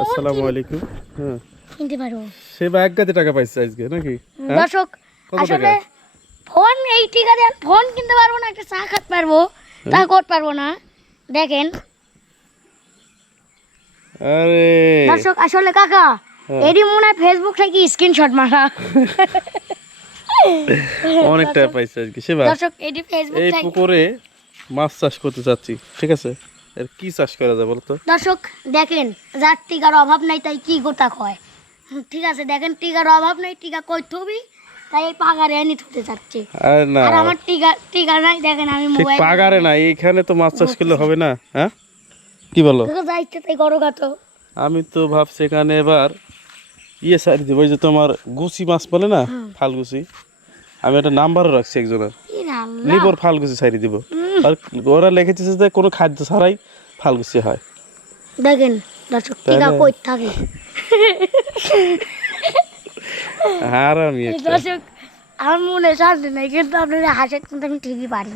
আসসালামু আলাইকুম। হ্যাঁ, কিনতে পারবো সে বা এক গাদে টাকা পাইছে আজকে নাকি? হ্যাঁ? দর্শক কত আসলে টাকা? ফোন এই টিকা দিয়ে ফোন কিনতে পারবো না, একটা চা খেতে পারবো, তা করতে পারবো না। দেখেন আরে দর্শক, আসলে কাকা হ্যাঁ। এডি মনে হয় ফেসবুক থেকে স্ক্রিনশট মারা। অনেক টাকা পাইছে আজকে সে বা। দর্শক এডি ফেসবুক এই থেকে। পুকুরে মাছ চাষ করতে চাচ্ছি, ঠিক আছে? এর কি চাষ করা যায় বলতো? দর্শক দেখেন, যার টিকার অভাব নাই তাই কি গোটা কয়। ঠিক আছে, দেখেন টিকার অভাব নাই, টিকা কই থবি, তাই এই পাগারে এনে থুতে চাচ্ছে। আর না, আর আমার টিকা টিকা নাই, দেখেন আমি ঠিক মোবাইল পাগারে না, এইখানে তো মাছ চাষ করলে হবে না। হ্যাঁ, কি বলো? যাইতে তাই করো গাতো। আমি তো ভাবছি এখানে এবার ইয়ে সারি দেবো, ওই যে তোমার গুচি মাছ বলে না, ফালগুচি। আমি একটা নাম্বারও রাখছি একজনের, লিবর ফালগুচি সারি দিব। আর ওরা লিখেছে যে কোনো খাদ্য ছাড়াই ফালগুচি হয়। দেখেন দর্শক তাই টিকা না? কই থাকে। আর আমি একটা দর্শক আমার মনে শান্তি নাই, কিন্তু আপনারা হাসে কিন্তু আমি ঠিকই পারি।